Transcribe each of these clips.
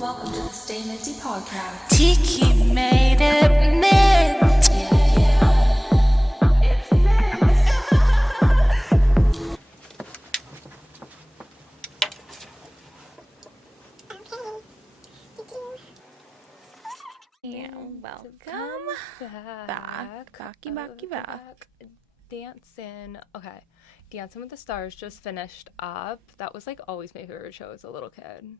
Welcome to the Stay Minty podcast. Tiki made it mint. Yeah. It's mint. And welcome back. Back. Dancing. Okay. Dancing with the Stars just finished up. That was like always my favorite show as a little kid.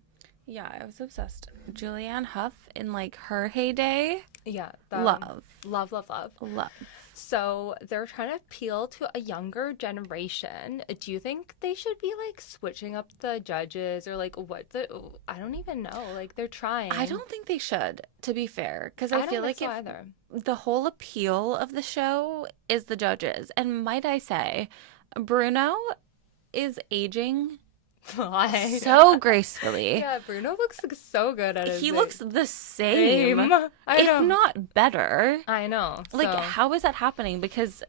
Yeah, I was obsessed. Julianne Hough in like her heyday. Yeah. Love. Love. So they're trying to appeal to a younger generation. Do you think they should be like switching up the judges or like I don't even know. Like they're trying. I don't think they should, to be fair, because I don't feel think like so either. the whole appeal of the show is the judges. And might I say, Bruno is aging so gracefully. Yeah, Bruno looks like so good at it. He looks the same, I if know. not better. I know. Like, So, how is that happening? Because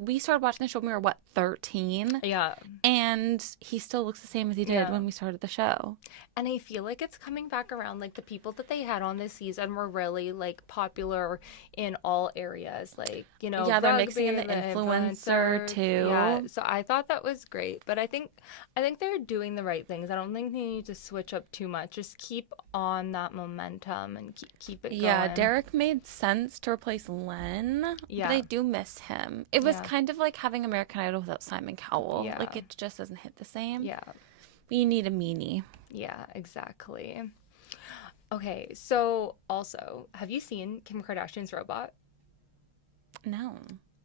we started watching the show when we were, 13? yeah. And he still looks the same as he did Yeah. when we started the show. And I feel like it's coming back around. Like the people that they had on this season were really like popular in all areas. Like, you know, Yeah, they're rugby, mixing in the influencer, influencers. too. Yeah. So I thought that was great. But I think they're doing the right things. I don't think they need to switch up too much. Just keep on that momentum and keep it going. Yeah, Derek made sense to replace Len. Yeah. But I do miss him. It was Yeah. kind of like having American Idol without Simon Cowell. Yeah. Like, it just doesn't hit the same. Yeah. We need a meanie. Yeah, exactly. Okay, so also, have you seen Kim Kardashian's robot? No.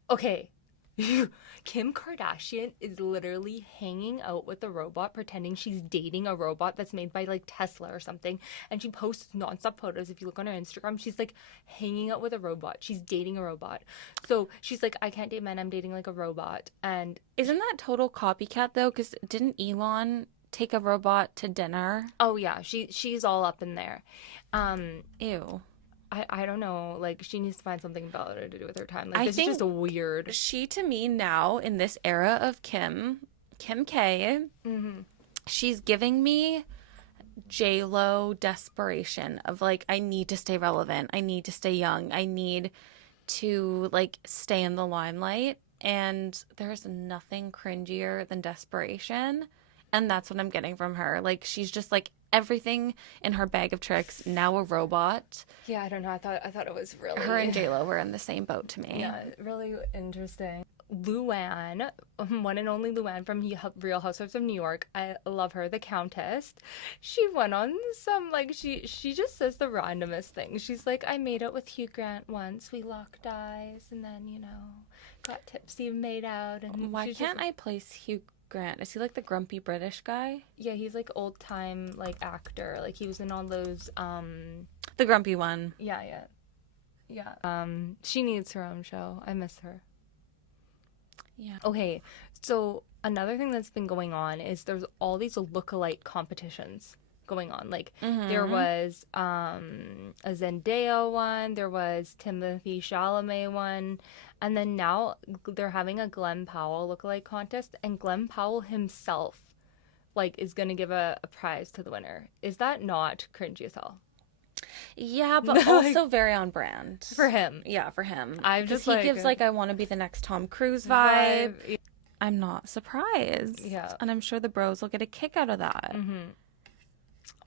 Okay. Kim Kardashian is literally hanging out with a robot, pretending she's dating a robot that's made by like Tesla or something. And she posts nonstop photos. If you look on her Instagram, she's like hanging out with a robot. She's dating a robot. So she's like, I can't date men. I'm dating like a robot. And Isn't that total copycat, though? Because didn't Elon take a robot to dinner? oh yeah, she's all up in there. Ew. I don't know. Like she needs to find something better to do with her time. Like I this think is just a weird. She, to me, now, in this era of Kim K, she's giving me J-Lo desperation of, like, I need to stay relevant. I need to stay young. I need to, like, stay in the limelight. And there's nothing cringier than desperation. And that's what I'm getting from her. Like, she's just, like, everything in her bag of tricks, now a robot. Yeah, I don't know. I thought it was really Her and J-Lo were in the same boat to me. Yeah, really interesting. Luann, one and only Luann from Real Housewives of New York. I love her, the Countess. She went on some, like, she just says the randomest things. She's like, I made out with Hugh Grant once. We locked eyes and then, you know, got tipsy and made out. And Why she's can't just, I place Hugh Grant? Is he like the grumpy British guy? Yeah, he's like old time, like, actor. Like, he was in all those, The grumpy one. yeah. She needs her own show. I miss her. Yeah. Okay, so another thing that's been going on is there's all these lookalike competitions going on. Like there was a Zendaya one, there was Timothy Chalamet one, and then now they're having a Glen Powell lookalike contest, and Glen Powell himself like is gonna give a prize to the winner. Is that not cringy as hell? Yeah, but also very on brand. For him. Yeah, for him. I'm 'Cause just he like gives like, I want to be the next Tom Cruise vibe. Yeah. I'm not surprised. Yeah. And I'm sure the bros will get a kick out of that.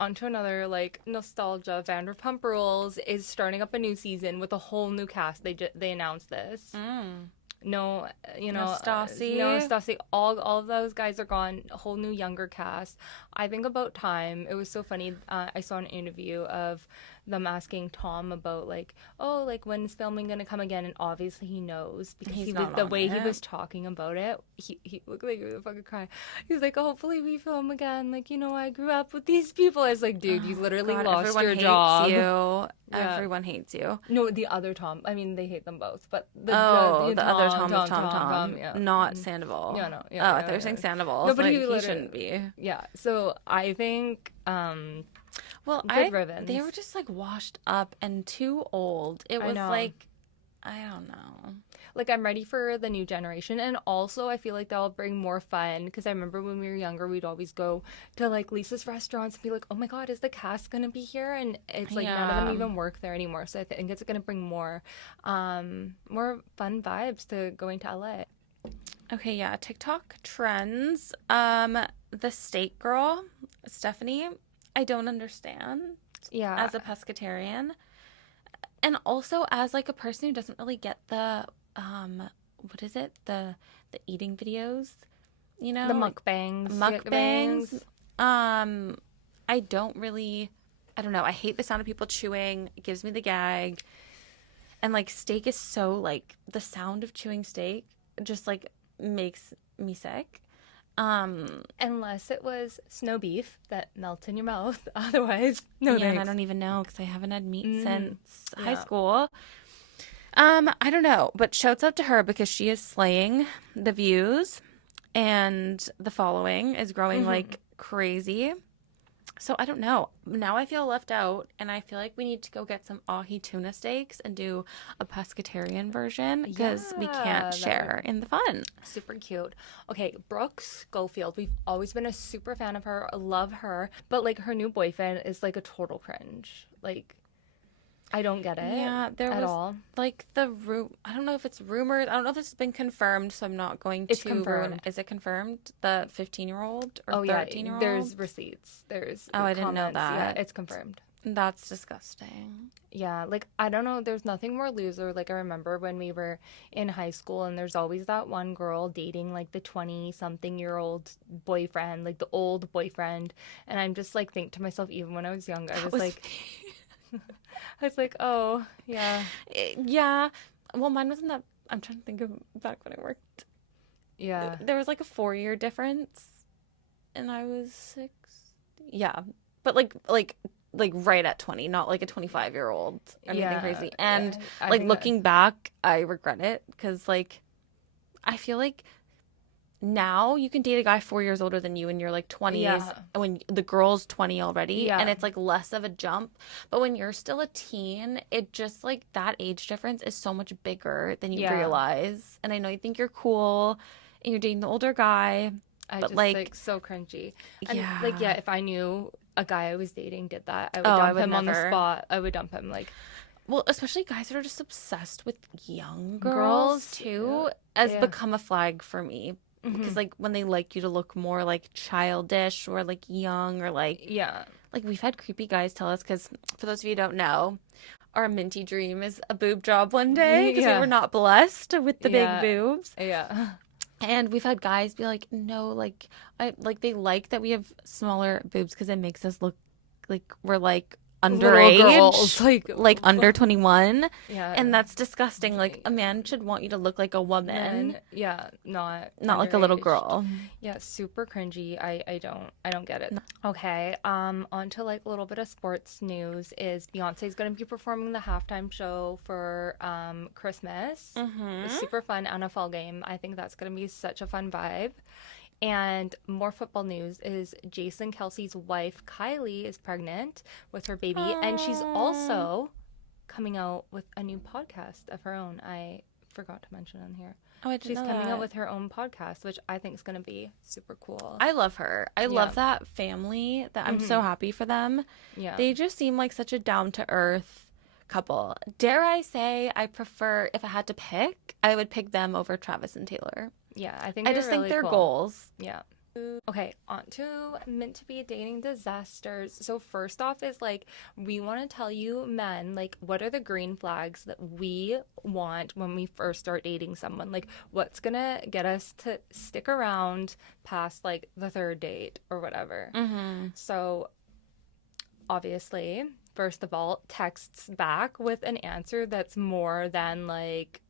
On to another, like, nostalgia. Vanderpump Rules is starting up a new season with a whole new cast. They announced this. No, you know, No Stassi. No Stassi. All of those guys are gone. A whole new younger cast. I think about time. It was so funny. I saw an interview of them asking Tom about like, oh, like when's filming gonna come again? And obviously he knows because He's he not was the on way he it. was talking about it. He looked like he was fucking crying. He's like, hopefully we film again. Like, you know, I grew up with these people. I was like, dude, you literally God, lost everyone your hates job. you. Yeah. Everyone hates you. No, the other Tom. I mean, they hate them both, but The other Tom is Tom. yeah. Not Sandoval. Yeah, no, yeah, Oh, yeah, I thought you were yeah. saying Sandoval. No, but Like, he he literally- shouldn't be. Yeah, so I think, Well, Good riddance. they were just like washed up and too old. It I was know. like, I don't know. Like, I'm ready for the new generation. And also, I feel like that'll bring more fun. Because I remember when we were younger, we'd always go to, like, Lisa's restaurants and be like, oh my God, is the cast going to be here? And it's like none of them even work there anymore. So I think it's going to bring more fun vibes to going to LA. Okay, yeah. TikTok trends. The steak girl, Stephanie, I don't understand. Yeah. As a pescatarian. And also as like a person who doesn't really get the what is it? The eating videos, you know? The mukbangs. Mukbangs. I don't know. I hate the sound of people chewing. It gives me the gag. And like steak is so like the sound of chewing steak just like makes me sick. Unless it was snow beef that melts in your mouth. Otherwise, no yeah, thanks. and I don't even know because I haven't had meat since high Yeah. school. I don't know, but shouts out to her because she is slaying the views and the following is growing like crazy. So I don't know. Now I feel left out and I feel like we need to go get some ahi tuna steaks and do a pescatarian version because we can't share in the fun. Super cute. Okay, Brooke Schofield. We've always been a super fan of her. I love her. But like her new boyfriend is like a total cringe. Like, I don't get it. Yeah, there at was all. like I don't know if it's rumored. I don't know if this has been confirmed, so I'm not going It's to confirmed. ruin. Is it confirmed? The 15-year-old or Oh yeah, 13-year-old? there's receipts. There's Oh, I didn't know comments. Yeah, that. it's confirmed. That's disgusting. Yeah, like I don't know, there's nothing more loser. Like I remember when we were in high school and there's always that one girl dating like the 20-something-year-old boyfriend, like the old boyfriend. And I'm just like think to myself, even when I was young, I was like I was like, oh, yeah. Yeah. Well, mine wasn't that. I'm trying to think of back when I worked. Yeah. There was like a 4-year difference, and I was 6. Yeah, but like right at 20, not like a 25-year-old or anything Yeah, crazy. And I like think that- looking back, I regret it because like I feel like now you can date a guy 4 years older than you in your like 20s Yeah. when the girl's 20 already Yeah. and it's like less of a jump. But when you're still a teen, it just like that age difference is so much bigger than you Yeah. realize. And I know you think you're cool and you're dating the older guy. I but, just like- like so cringy. And Yeah. like yeah, if I knew a guy I was dating did that, I would Oh, I dump would him on the never. spot. I would dump him like Well, especially guys that are just obsessed with young Girls, girls too has yeah. become a flag for me. Because like when they like you to look more like childish or like young or like yeah. we've had creepy guys tell us because for those of you who don't know, our Minty dream is a boob job one day because Yeah. we were not blessed with the Yeah. big boobs. Yeah. And we've had guys be like, no, like they like that we have smaller boobs because it makes us look like we're like Little underage, girls, like under 21. Yeah. And that's disgusting. Like a man should want you to look like a woman, And yeah, not not like a little underage. girl. Yeah, super cringy. I don't get it. Okay, on to like a little bit of sports news is Beyonce's going to be performing the halftime show for Christmas. A super fun NFL game. I think that's going to be such a fun vibe. And more football news is Jason Kelsey's wife Kylie is pregnant with her baby, and she's also coming out with a new podcast of her own. I forgot to mention on here. Oh, I didn't She's know coming that. out with her own podcast, which I think is going to be super cool. I love her. I love that family. That I'm so happy for them. Yeah. They just seem like such a down to earth couple. Dare I say, I prefer if I had to pick, I would pick them over Travis and Taylor. Yeah, I think I they're just think really they're cool. goals. Yeah. Okay, on to meant to be dating disasters. So first off is like we want to tell you men like what are the green flags that we want when we first start dating someone? Like what's going to get us to stick around past like the third date or whatever. So obviously, first of all, texts back with an answer that's more than like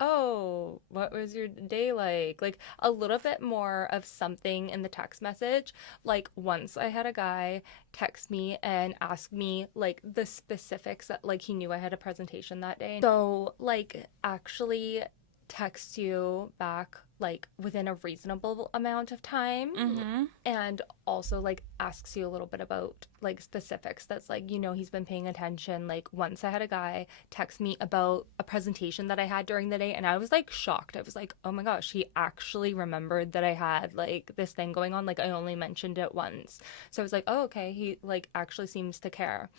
oh, what was your day like? Like a little bit more of something in the text message. Like once I had a guy text me and ask me like the specifics that like he knew I had a presentation that day. So like actually texts you back like within a reasonable amount of time, and also like asks you a little bit about like specifics that's like, you know, he's been paying attention. Like once I had a guy text me about a presentation that I had during the day, and I was like shocked. I was like, oh my gosh, he actually remembered that I had like this thing going on. Like I only mentioned it once. So I was like, oh, okay, he like actually seems to care.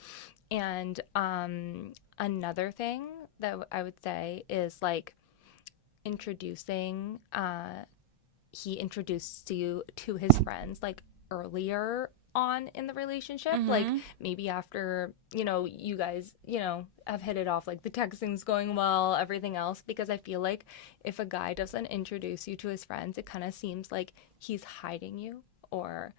And another thing that I would say is like introducing, he introduced you to his friends like earlier on in the relationship, like maybe after, you know, you guys, you know, have hit it off, like the texting's going well, everything else, because I feel like if a guy doesn't introduce you to his friends, it kind of seems like he's hiding you or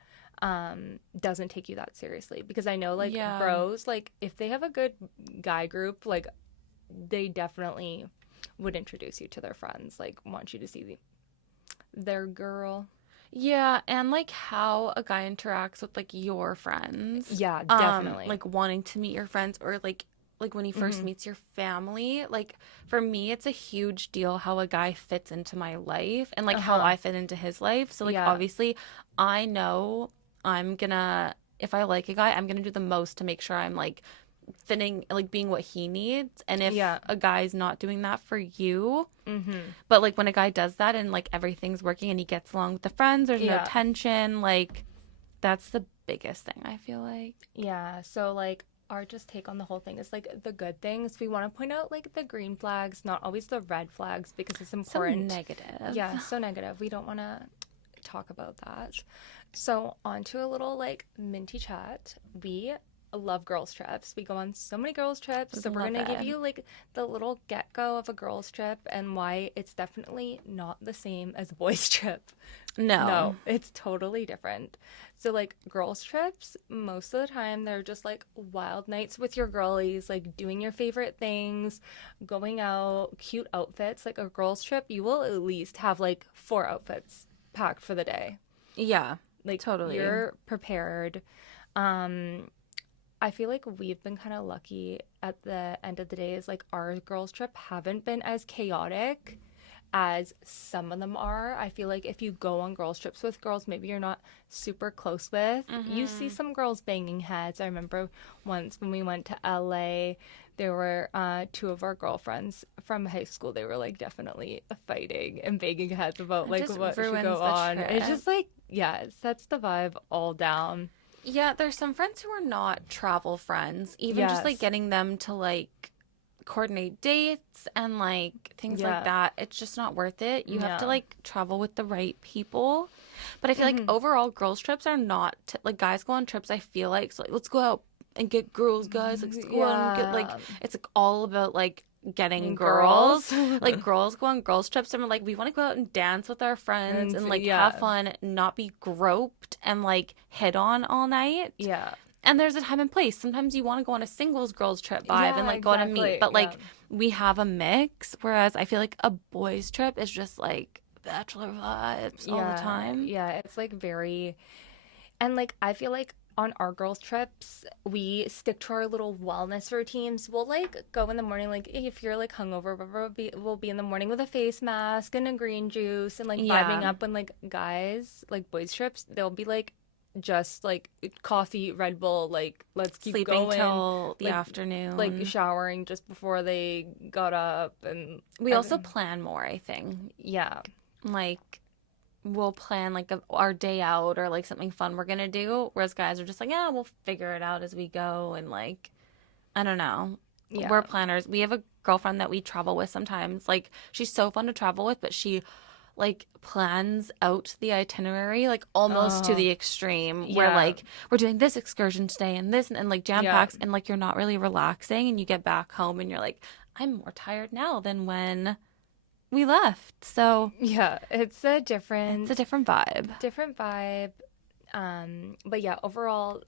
doesn't take you that seriously. Because I know like bros, like if they have a good guy group, like they definitely would introduce you to their friends, like want you to see their girl. Yeah, and like how a guy interacts with like your friends. Yeah, definitely. Like wanting to meet your friends, or like when he first meets your family. Like for me, it's a huge deal how a guy fits into my life and like how I fit into his life. So like obviously I know if I like a guy, I'm gonna do the most to make sure I'm like fitting, like being what he needs. And if a guy's not doing that for you, but like when a guy does that and like everything's working and he gets along with the friends, there's no tension, like that's the biggest thing I feel like. Yeah, so like our just take on the whole thing is like the good things. We want to point out like the green flags, not always the red flags, because it's important. So negative. Yeah, so negative. We don't want to talk about that. So on to a little like Minty chat. We love girls trips. We go on so many girls trips. So we're going to give you like the little get-go of a girls trip and why it's definitely not the same as a boys trip. No, it's totally different. So like girls trips, most of the time they're just like wild nights with your girlies, like doing your favorite things, going out, cute outfits. Like a girls trip, you will at least have like 4 outfits packed for the day. Yeah, like totally. You're prepared. I feel like we've been kind of lucky at the end of the day, is like our girls trip haven't been as chaotic as some of them are. I feel like if you go on girls trips with girls maybe you're not super close with, you see some girls banging heads. I remember once when we went to LA, there were 2 of our girlfriends from high school. They were like definitely fighting and banging heads about like what should go on. It's just like, yeah, it sets the vibe all down. Yeah, there's some friends who are not travel friends. Even just like getting them to like coordinate dates and like things like that, it's just not worth it. You have to like travel with the right people. But I feel like overall girls trips are not like guys go on trips, I feel like, so like let's go out and get girls, guys, like let's go out and get like, it's like all about like getting girls. Like girls go on girls trips and we're like, we want to go out and dance with our friends and like have fun, not be groped and like hit on all night. And there's a time and place. Sometimes you want to go on a singles girls trip vibe and like go on a meet, but like we have a mix, whereas I feel like a boys trip is just like bachelor vibes all the time. It's like very, and like I feel like on our girls trips we stick to our little wellness routines. We'll like go in the morning, like if you're like hungover, we'll be in the morning with a face mask and a green juice and like vibing up. And like guys, like boys trips, they'll be like just like coffee, Red Bull, like let's keep sleeping going till the like, afternoon, like showering just before they got up. And we also plan more, I think. Like we'll plan like our day out or like something fun we're gonna do, whereas guys are just like, yeah, we'll figure it out as we go. And like, I don't know, we're planners. We have a girlfriend that we travel with sometimes. Like she's so fun to travel with, but she like plans out the itinerary like almost to the extreme, where like we're doing this excursion today and this and like jam packs, and like you're not really relaxing, and you get back home and you're like, I'm more tired now than when we left. So it's a different vibe. But yeah, overall,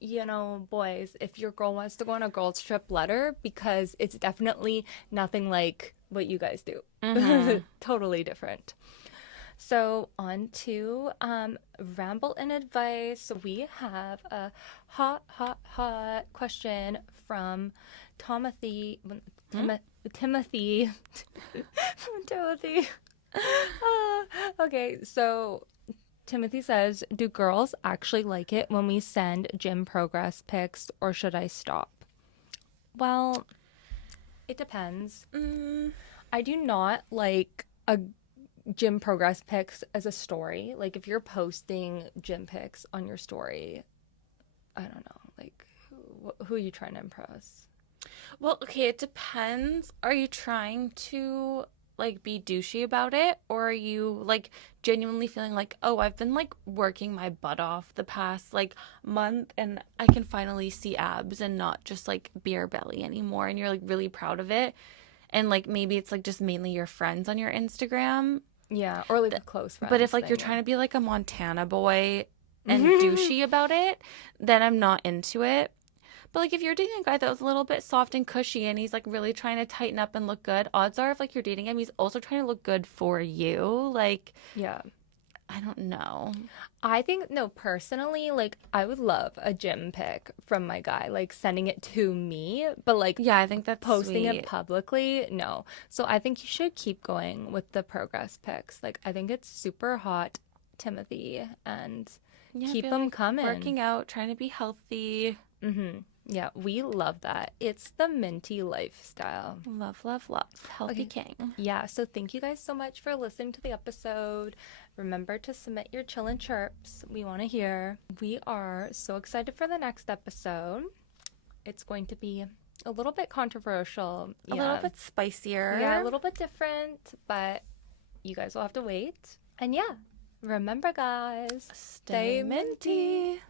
you know, boys, if your girl wants to go on a girls trip, let her, because it's definitely nothing like what you guys do. Totally different. So on to ramble and advice. We have a hot question from Timothy. Timothy. Okay, so Timothy says, do girls actually like it when we send gym progress pics, or should I stop? Well, it depends. I do not like a gym progress pics as a story. Like, if you're posting gym pics on your story, I don't know. Like, who are you trying to impress? Well, okay, it depends. Are you trying to like be douchey about it, or are you like genuinely feeling like, oh, I've been like working my butt off the past like month and I can finally see abs and not just like beer belly anymore, and you're like really proud of it, and like maybe it's like just mainly your friends on your Instagram. Yeah, or like a close friend. But if like you're trying to be like a Montana boy and douchey about it, then I'm not into it. But like if you're dating a guy that was a little bit soft and cushy and he's like really trying to tighten up and look good, odds are if like you're dating him, he's also trying to look good for you. Like, yeah. I don't know. I think, no, personally, like, I would love a gym pic from my guy, like, sending it to me, but, like, Yeah, I think that's posting sweet. it publicly, no. So I think you should keep going with the progress pics. Like, I think it's super hot, Timothy, and Yeah, I keep feel them like coming. Working out, trying to be healthy. Yeah, we love that. It's the Minty lifestyle. Love, love, love. Healthy king. Yeah, so thank you guys so much for listening to the episode. Remember to submit your chill and chirps. We want to hear. We are so excited for the next episode. It's going to be a little bit controversial. A little bit spicier. Yeah, a little bit different, but you guys will have to wait. And yeah, remember guys, Stay minty.